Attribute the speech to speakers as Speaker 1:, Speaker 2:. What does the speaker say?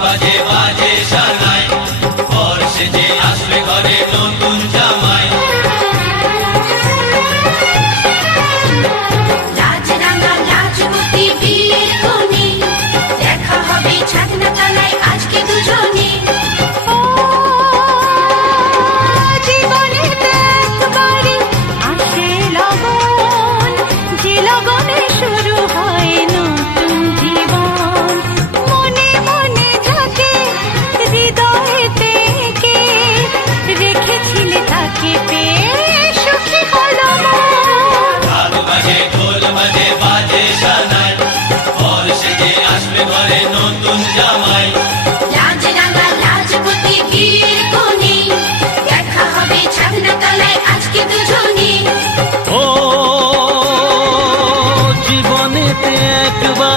Speaker 1: 빠지 জামাই।
Speaker 2: রাজরাঙা রাজপতি বীর কোনি দেখা হবে ছাগনা তলায় আজকে দুজনে
Speaker 3: ও জীবনেতে একবার